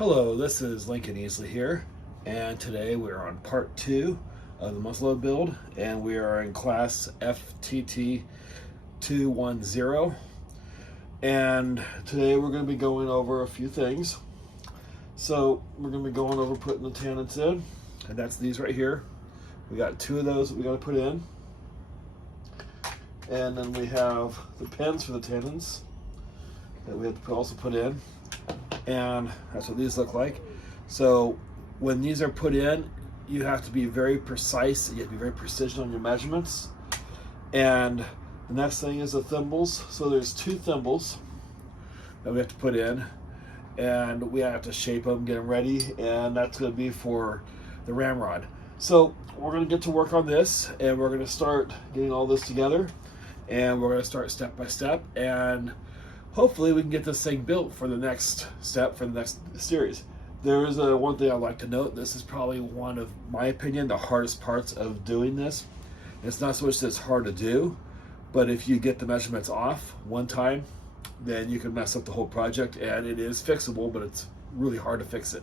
Hello, this is Lincoln Easley here, and today we're on part 2 of the Muzzle Load build, and we are in class FTT 210. And today we're going to be going over a few things. So we're going to be going over putting the tannins in, and that's these right here. We got 2 of those that we got to put in, and then we have the pins for the tannins that we have to also put in. And that's what these look like. So when these are put in, you have to be very precise. You have to be very precision on your measurements. And the next thing is the thimbles. So there's 2 thimbles that we have to put in, and we have to shape them, get them ready, and that's going to be for the ramrod. So we're going to get to work on this, and we're going to start getting all this together, and we're going to start step by step, and hopefully we can get this thing built for the next step, for the next series. There is one thing I'd like to note. This is probably one of, my opinion, the hardest parts of doing this. It's not so much that it's hard to do, but if you get the measurements off one time, then you can mess up the whole project, and it is fixable, but it's really hard to fix it.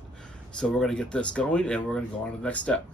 So we're going to get this going, and we're going to go on to the next step.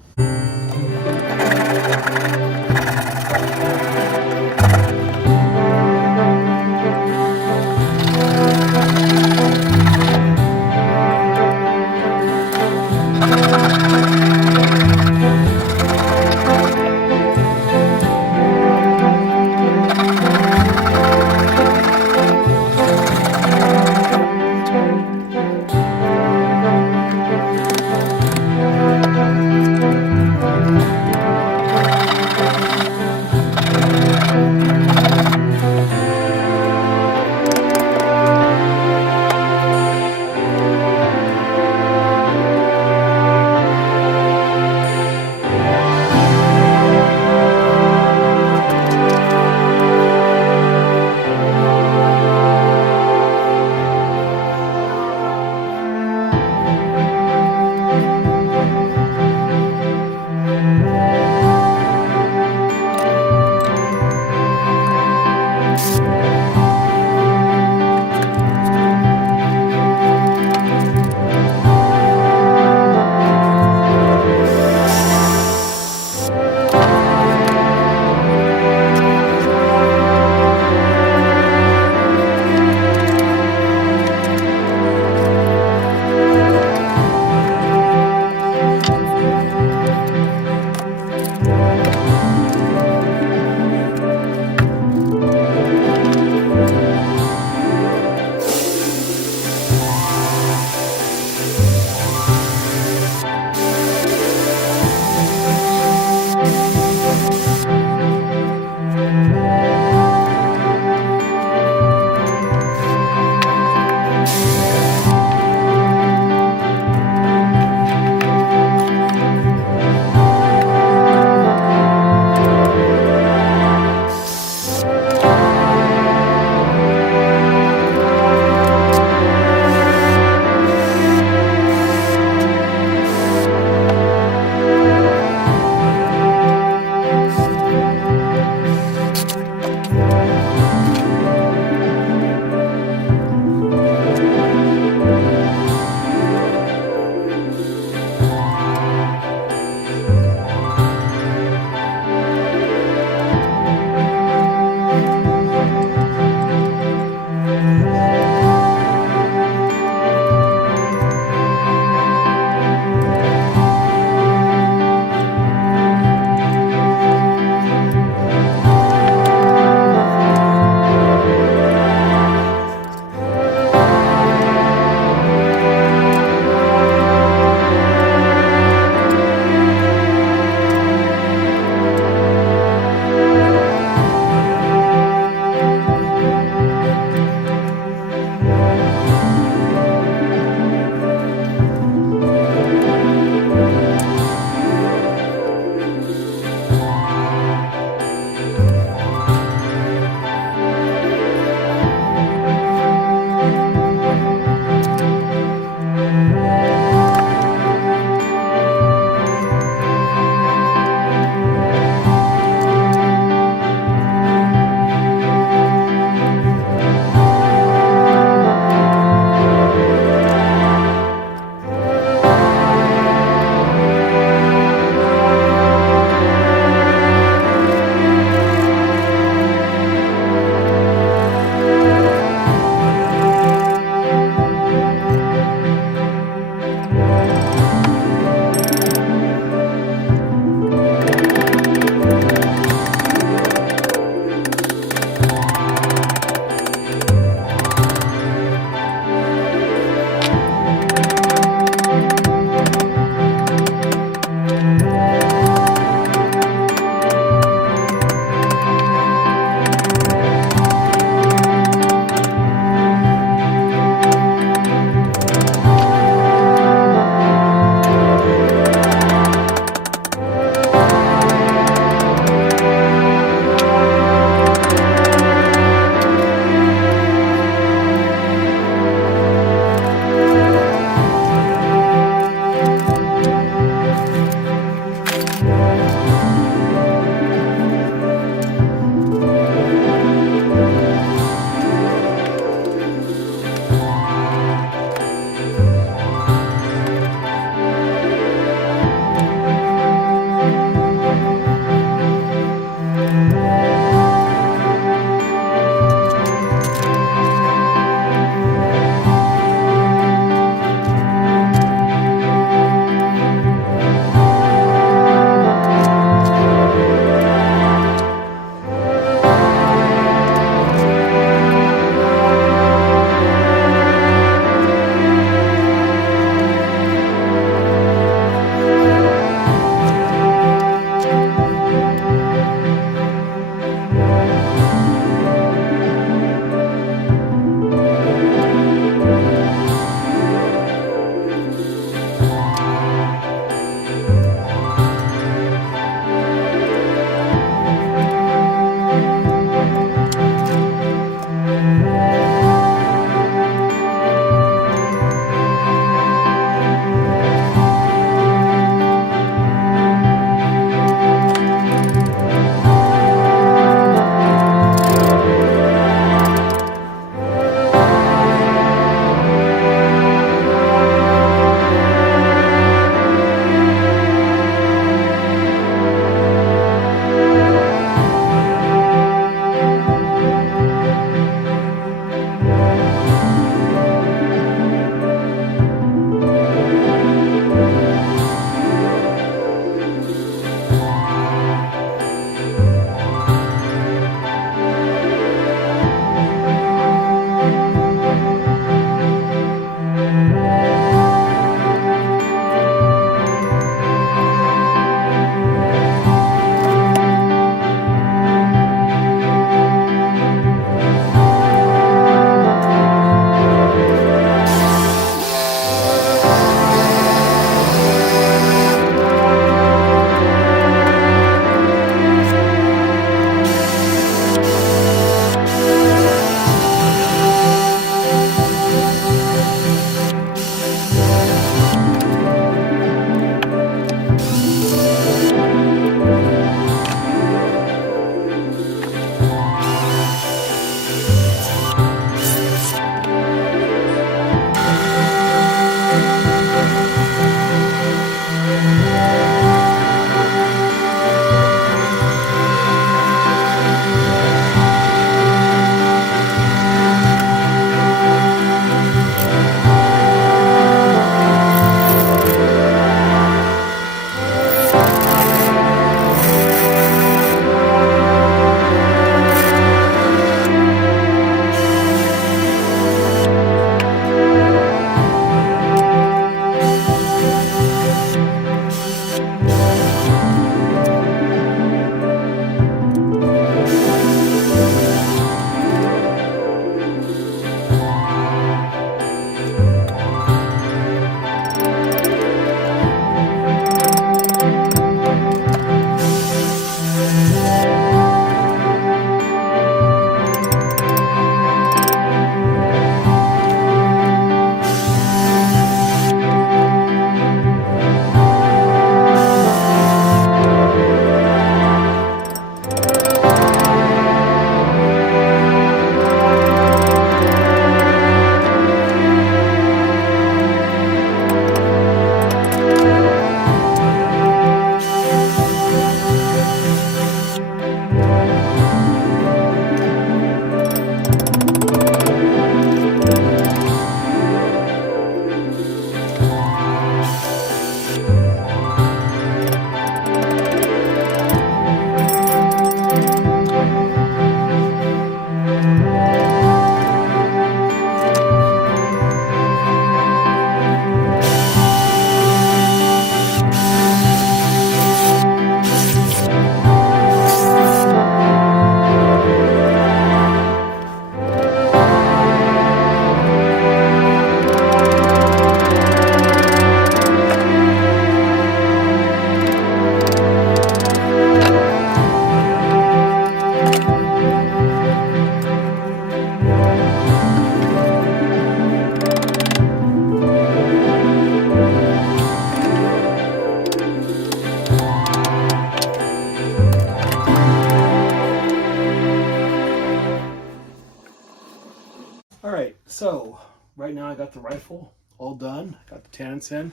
right, so right now I got the rifle all done, got the tannins in.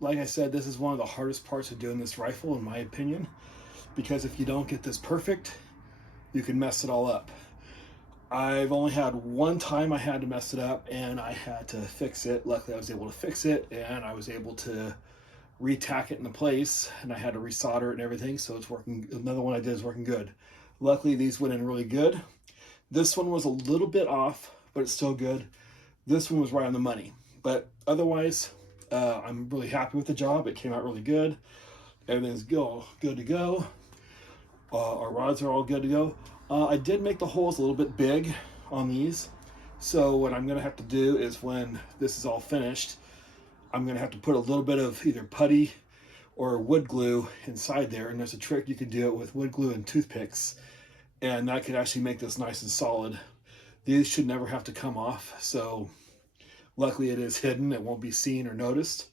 Like I said, this is one of the hardest parts of doing this rifle, in my opinion, because if you don't get this perfect, you can mess it all up. I've only had one time I had to mess it up, and I had to fix it. Luckily, I was able to fix it, and I was able to re-tack it into place, and I had to resolder it and everything, so it's working. Another one I did is working good. Luckily, these went in really good. This one was a little bit off, but it's still good. This one was right on the money, but otherwise, I'm really happy with the job. It came out really good. Everything's good to go. Our rods are all good to go. I did make the holes a little bit big on these. So what I'm gonna have to do is, when this is all finished, I'm gonna have to put a little bit of either putty or wood glue inside there. And there's a trick you can do it with wood glue and toothpicks. And that could actually make this nice and solid. These should never have to come off. So luckily it is hidden. It won't be seen or noticed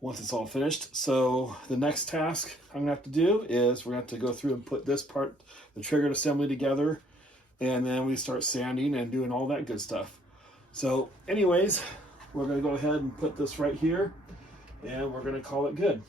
once it's all finished. So the next task I'm gonna have to do is we're gonna have to go through and put this part, the trigger assembly, together, and then we start sanding and doing all that good stuff. So anyways, we're gonna go ahead and put this right here, and we're gonna call it good.